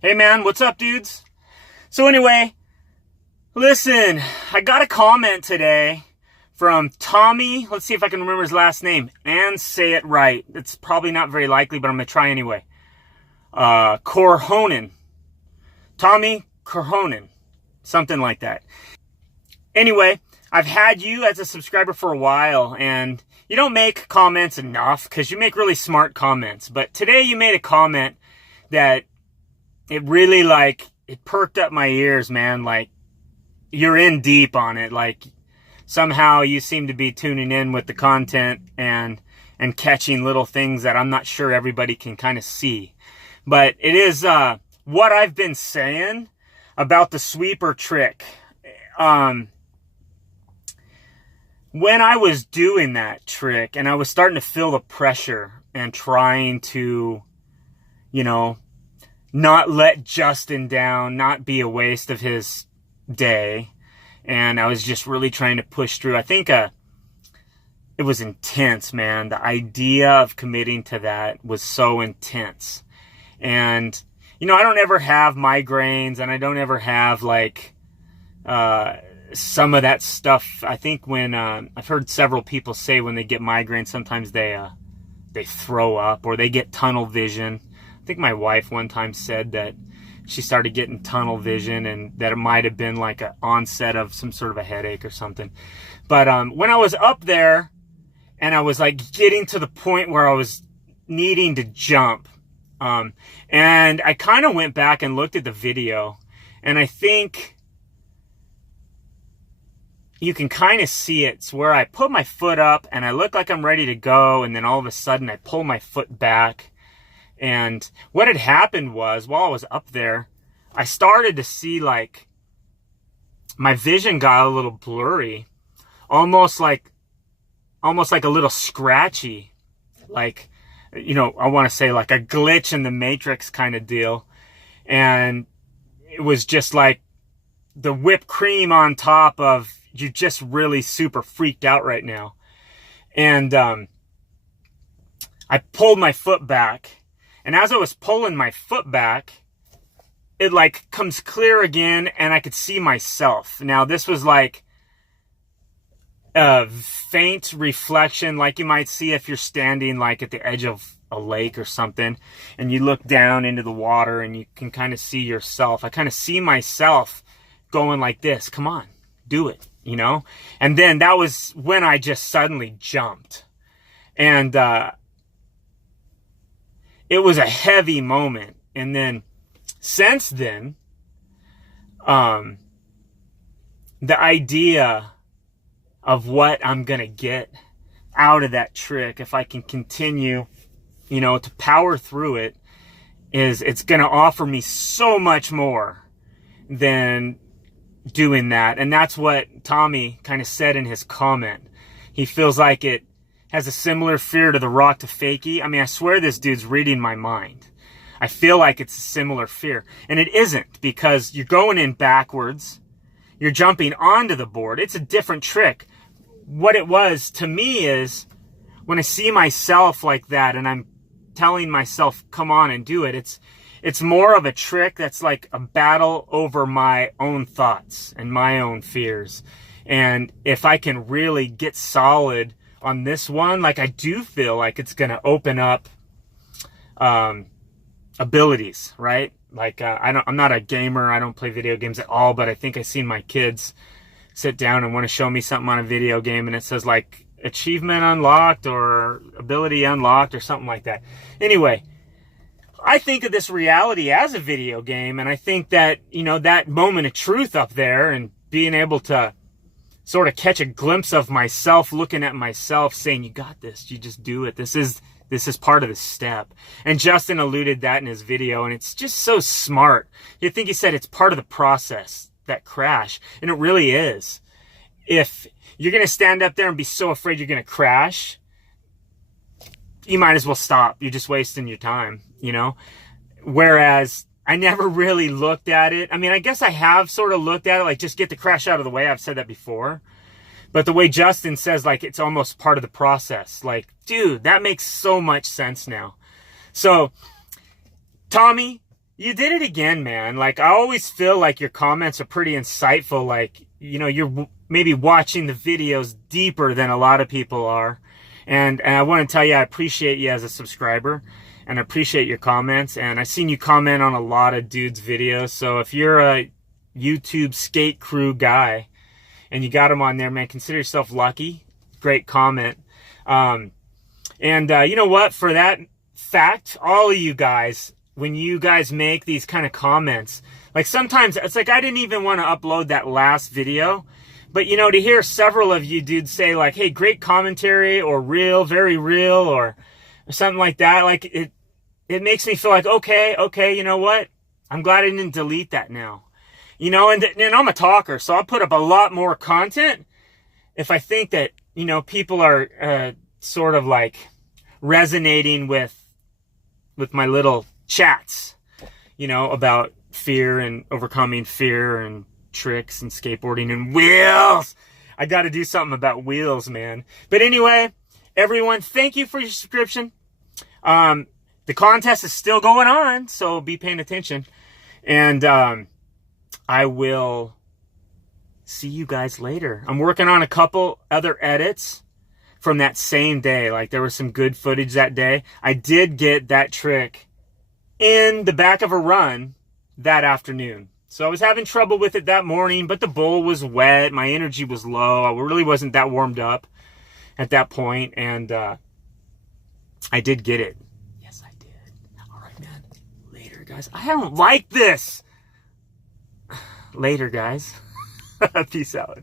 Hey man, what's up dudes? So anyway, listen, I got a comment today from Tommy, let's see if I can remember his last name, and say it right. It's probably not very likely, but I'm going to try anyway. Korhonan. Tommy Korhonan. Something like that. Anyway, I've had you as a subscriber for a while, and you don't make comments enough because you make really smart comments. But today you made a comment that it really, it perked up my ears, man. Like, you're in deep on it. Like, somehow you seem to be tuning in with the content and catching little things that I'm not sure everybody can kind of see. But it is what I've been saying about the sweeper trick. When I was doing that trick and I was starting to feel the pressure and trying to, not let Justin down, not be a waste of his day. And I was just really trying to push through. I think it was intense, man. The idea of committing to that was so intense. And, I don't ever have migraines and I don't ever have some of that stuff. I think when, I've heard several people say when they get migraines, sometimes they throw up or they get tunnel vision. I think my wife one time said that she started getting tunnel vision and that it might have been like an onset of some sort of a headache or something. But when I was up there and I was getting to the point where I was needing to jump, and I kind of went back and looked at the video, and I think you can kind of see it. It's where I put my foot up and I look like I'm ready to go, and then all of a sudden I pull my foot back. And what had happened was, while I was up there, I started to see my vision got a little blurry, almost like a little scratchy, I want to say like a glitch in the Matrix kind of deal. And it was just like the whipped cream on top of you're just really super freaked out right now. And I pulled my foot back. And as I was pulling my foot back, it comes clear again and I could see myself. Now this was like a faint reflection like you might see if you're standing at the edge of a lake or something and you look down into the water and you can kind of see yourself. I kind of see myself going like this. Come on, do it, And then that was when I just suddenly jumped. And it was a heavy moment. And then since then, the idea of what I'm going to get out of that trick, if I can continue, to power through it, is it's going to offer me so much more than doing that. And that's what Tommy kind of said in his comment. He feels like it has a similar fear to the rock to fakie. I mean, I swear this dude's reading my mind. I feel like it's a similar fear. And it isn't, because you're going in backwards. You're jumping onto the board. It's a different trick. What it was to me is when I see myself like that and I'm telling myself, come on and do it. It's more of a trick that's like a battle over my own thoughts and my own fears. And if I can really get solid on this one, I do feel like it's going to open up abilities, right? I'm not a gamer. I don't play video games at all, but I think I've seen my kids sit down and want to show me something on a video game and it says achievement unlocked or ability unlocked or something like that. Anyway, I think of this reality as a video game, and I think that, that moment of truth up there and being able to sort of catch a glimpse of myself, looking at myself, saying, you got this, you just do it. This is part of the step. And Justin alluded that in his video, and it's just so smart. You think he said it's part of the process, that crash. And it really is. If you're going to stand up there and be so afraid you're going to crash, you might as well stop. You're just wasting your time, Whereas I never really looked at it. I mean, I guess I have sort of looked at it, just get the crash out of the way. I've said that before. But the way Justin says, it's almost part of the process. Dude, that makes so much sense now. So, Tommy, You did it again, man. Like, I always feel like your comments are pretty insightful. Like, you know, you're maybe watching the videos deeper than a lot of people are. And I want to tell you, I appreciate you as a subscriber and I appreciate your comments. And I've seen you comment on a lot of dudes' videos. So if you're a YouTube skate crew guy and you got them on there, man, consider yourself lucky. Great comment. You know what? For that fact, all of you guys, when you guys make these kind of comments, like sometimes it's like I didn't even want to upload that last video, but you know, to hear several of you dudes say like, hey, great commentary, or real, very real, or something like that, like it makes me feel like, okay, you know what? I'm glad I didn't delete that now. You know, and I'm a talker, so I'll put up a lot more content if I think that, you know, people are sort of like resonating with my little chats, you know, about fear and overcoming fear and tricks and skateboarding and wheels. I got to do something about wheels, man. But anyway, everyone, thank you for your subscription. The contest is still going on, so be paying attention. And I will see you guys later. I'm working on a couple other edits from that same day. Like, there was some good footage that day. I did get that trick in the back of a run that afternoon. So I was having trouble with it that morning, but the bowl was wet. My energy was low. I really wasn't that warmed up at that point. And I did get it. Yes, I did. All right, man. Later, guys. I don't like this. Later, guys. Peace out.